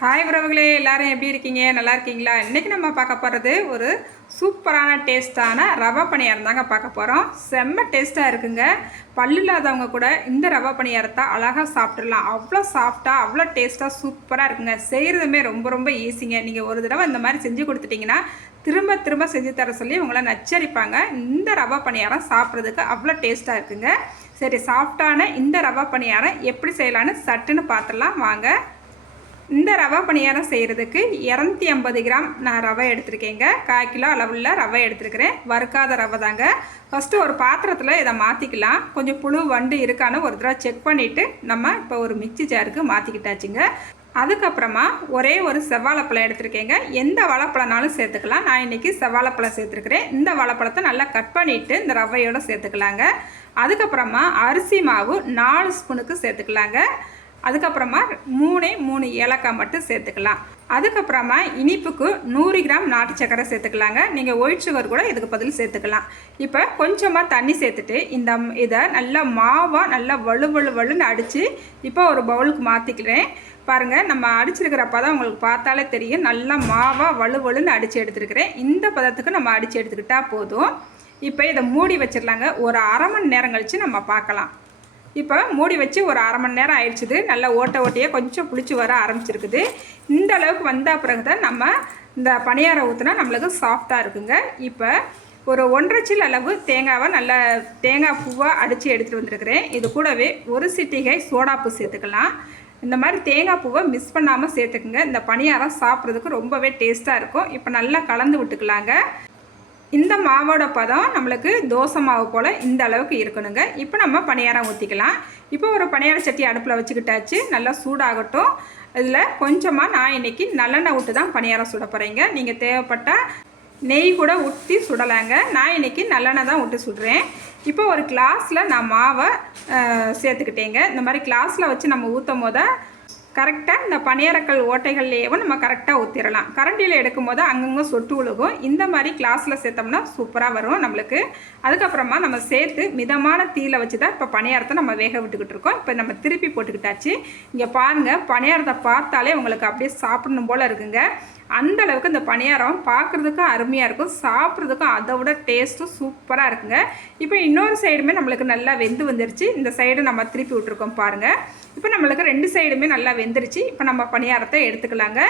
Hi உறவுகளே எல்லாரும் எப்படி இருக்கீங்க? நல்லா இருக்கீங்களா? இன்றைக்கி நம்ம பார்க்க போகிறது ஒரு சூப்பரான டேஸ்ட்டான ரவை பணியாரம் தாங்க பார்க்க போகிறோம் செம்ம டேஸ்ட்டாக இருக்குங்க. பல்லு இல்லாதவங்க கூட இந்த ரவா பணியாரத்தை அழகாக சாப்பிட்றலாம் அவ்வளோ சாஃப்டாக அவ்வளோ டேஸ்ட்டாக சூப்பராக இருக்குங்க. செய்கிறதுமே ரொம்ப ரொம்ப ஈஸிங்க நீங்கள் ஒரு தடவை இந்த மாதிரி செஞ்சு கொடுத்துட்டிங்கன்னா திரும்ப திரும்ப செஞ்சு தர சொல்லி உங்களை நச்சரிப்பாங்க. இந்த ரவை பணியாரம் சாப்பிட்றதுக்கு அவ்வளோ டேஸ்ட்டாக இருக்குங்க. சரி சாஃப்டான இந்த ரவை பணியாரம் எப்படி செய்யலான்னு சட்டுன்னு பார்த்துடலாம். வாங்க. இந்த ரவை பணியாரம் செய்கிறதுக்கு இரநூத்தி ஐம்பது கிராம் நான் ரவை எடுத்திருக்கேங்க. கால் கிலோ அளவுள்ள ரவை எடுத்துருக்கிறேன். வறுக்காத ரவை தாங்க. ஃபஸ்ட்டு ஒரு பாத்திரத்தில் இதை மாற்றிக்கலாம் கொஞ்சம் புழு வண்டு இருக்கான்னு ஒரு தடவை செக் பண்ணிவிட்டு நம்ம இப்போ ஒரு மிக்சி ஜாருக்கு மாற்றிக்கிட்டாச்சுங்க அதுக்கப்புறமா ஒரே ஒரு செவ்வாழைப்பழம் எடுத்திருக்கேங்க. எந்த வாழைப்பழம்னாலும் சேர்த்துக்கலாம். நான் இன்றைக்கி செவ்வாழைப்பழம் சேர்த்துருக்கிறேன். இந்த வாழைப்பழத்தை நல்லா கட் பண்ணிவிட்டு இந்த ரவையோடு சேர்த்துக்கலாங்க. அதுக்கப்புறமா அரிசி மாவு நாலு ஸ்பூனுக்கு சேர்த்துக்கலாங்க. அதுக்கப்புறமா மூணே மூணு ஏலக்காய் மட்டும் சேர்த்துக்கலாம். அதுக்கப்புறமா இனிப்புக்கு நூறு கிராம் நாட்டு சக்கரை சேர்த்துக்கலாங்க. நீங்கள் ஒயிட் சுகர் கூட இதுக்கு பதில் சேர்த்துக்கலாம். இப்போ கொஞ்சமாக தண்ணி சேர்த்துட்டு இந்த இதை நல்லா மாவாக நல்லா வலு வலு வலுன்னு அடித்து இப்போ ஒரு பவுலுக்கு மாற்றிக்கிறேன் பாருங்கள் நம்ம அடிச்சிருக்கிறப்ப தான் உங்களுக்கு பார்த்தாலே தெரியும். நல்லா மாவாக வலு வலுன்னு அடித்து எடுத்துருக்கிறேன். இந்த பதத்துக்கு நம்ம அடித்து எடுத்துக்கிட்டால் போதும். இப்போ இதை மூடி வச்சிடலாங்க ஒரு அரை மணி நேரம் கழித்து நம்ம பார்க்கலாம். இப்போ மூடி வச்சு ஒரு அரை மணி நேரம் ஆயிடுச்சுது. நல்லா ஓட்ட ஓட்டையே கொஞ்சம் புளிச்சு வர ஆரம்பிச்சிருக்குது. இந்த அளவுக்கு வந்த பிறகு தான் நம்ம இந்த பணியாரம் ஊற்றினா நம்மளுக்கு சாஃப்டாக இருக்குங்க. இப்போ ஒரு ஒன்றரை சில் அளவு தேங்காவை நல்லா தேங்காய் பூவாக அடித்து எடுத்துகிட்டு வந்திருக்கிறேன். இது கூடவே ஒரு சிட்டிகை சோடாப்பு சேர்த்துக்கலாம். இந்த மாதிரி தேங்காய் பூவை மிஸ் பண்ணாமல் சேர்த்துக்குங்க. இந்த பணியாரம் சாப்பிட்றதுக்கு ரொம்பவே டேஸ்ட்டாக இருக்கும். இப்போ நல்லா கலந்து விட்டுக்கலாங்க. இந்த மாவோட பதம் நம்மளுக்கு தோசை மாவு போல் இந்த அளவுக்கு இருக்கணுங்க. இப்போ நம்ம பணியாரம் ஊற்றிக்கலாம் இப்போ ஒரு பணியார சட்டி அடுப்பில் வச்சுக்கிட்டாச்சு. நல்லா சூடாகட்டும். இதில் கொஞ்சமாக நான் இன்றைக்கி நல்லெண்ணெய் விட்டு தான் பணியாரம் சுட போகிறேங்க நீங்கள் தேவைப்பட்டால் நெய் கூட ஊற்றி சுடலாங்க. நான் இன்றைக்கி நல்லெண்ணெய் தான் விட்டு சுடுறேன். இப்போ ஒரு கிளாஸில் நான் மாவை சேர்த்துக்கிட்டேங்க. இந்த மாதிரி கிளாஸில் வச்சு நம்ம ஊற்றும் போது கரெக்டாக இந்த பணியாரக்கல் ஓட்டைகள்லேயும் நம்ம கரெக்டாக ஊற்றிடலாம் கரண்டியில் எடுக்கும் போது அங்கங்கே சொட்டு விழுகும். இந்த மாதிரி கிளாஸில் சேர்த்தோம்னா சூப்பராக வரும் நம்மளுக்கு. அதுக்கப்புறமா நம்ம சேர்த்து மிதமான தீயில் வச்சு தான் இப்போ பணியாரத்தை நம்ம வேக விட்டுக்கிட்டு இருக்கோம். இப்போ நம்ம திருப்பி போட்டுக்கிட்டாச்சு. இங்கே பாருங்கள் பணியாரத்தை பார்த்தாலே உங்களுக்கு அப்படியே சாப்பிடணும் போல் இருக்குங்க. அந்த அளவுக்கு இந்த பணியாரம் பார்க்குறதுக்கும் அருமையாக இருக்கும். சாப்பிட்றதுக்கும் அதை விட டேஸ்ட்டும் சூப்பராக இருக்குங்க. இப்போ இன்னொரு சைடுமே நம்மளுக்கு நல்லா வெந்து வந்துருச்சு. இந்த சைடு நம்ம திருப்பி விட்ருக்கோம் பாருங்கள் இப்போ நம்மளுக்கு ரெண்டு சைடுமே நல்லா வெந்துருச்சு. இப்போ நம்ம பணியாரத்தை எடுத்துக்கலாங்க.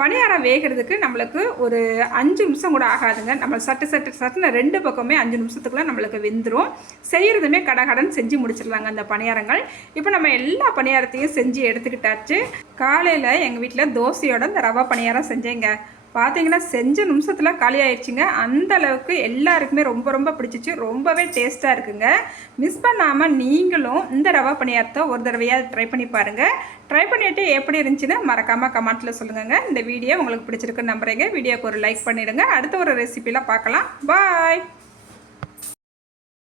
பணியாரம் வேகிறதுக்கு நம்மளுக்கு ஒரு அஞ்சு நிமிஷம் கூட ஆகாதுங்க. நம்ம சட்டு சட்டு சட்டுன்னு ரெண்டு பக்கமே அஞ்சு நிமிஷத்துக்குள்ளே நம்மளுக்கு வெந்துடும் செய்கிறதுமே கடகடன் செஞ்சு முடிச்சிடலாங்க அந்த பணியாரங்கள். இப்போ நம்ம எல்லா பணியாரத்தையும் செஞ்சு எடுத்துக்கிட்டாச்சு. காலையில் எங்கள் வீட்டில் தோசையோட இந்த ரவா பணியாரம் செஞ்சேங்க. பார்த்தீங்கன்னா செஞ்ச நிமிஷத்தில் காலி ஆயிடுச்சுங்க அந்த அளவுக்கு எல்லாருக்குமே ரொம்ப ரொம்ப பிடிச்சிச்சு. ரொம்பவே டேஸ்ட்டாக இருக்குங்க. மிஸ் பண்ணாமல் நீங்களும் இந்த ரவா பணியாரத்தை ஒரு தடவையாக ட்ரை பண்ணி பாருங்கள் ட்ரை பண்ணிவிட்டு எப்படி இருந்துச்சுன்னு மறக்காமல் கமெண்ட்டில் சொல்லுங்கள் இந்த வீடியோ உங்களுக்கு பிடிச்சிருக்குன்னு நம்புறேங்க. வீடியோக்கு ஒரு லைக் பண்ணிவிடுங்க அடுத்த ஒரு ரெசிபியில் பார்க்கலாம். பாய்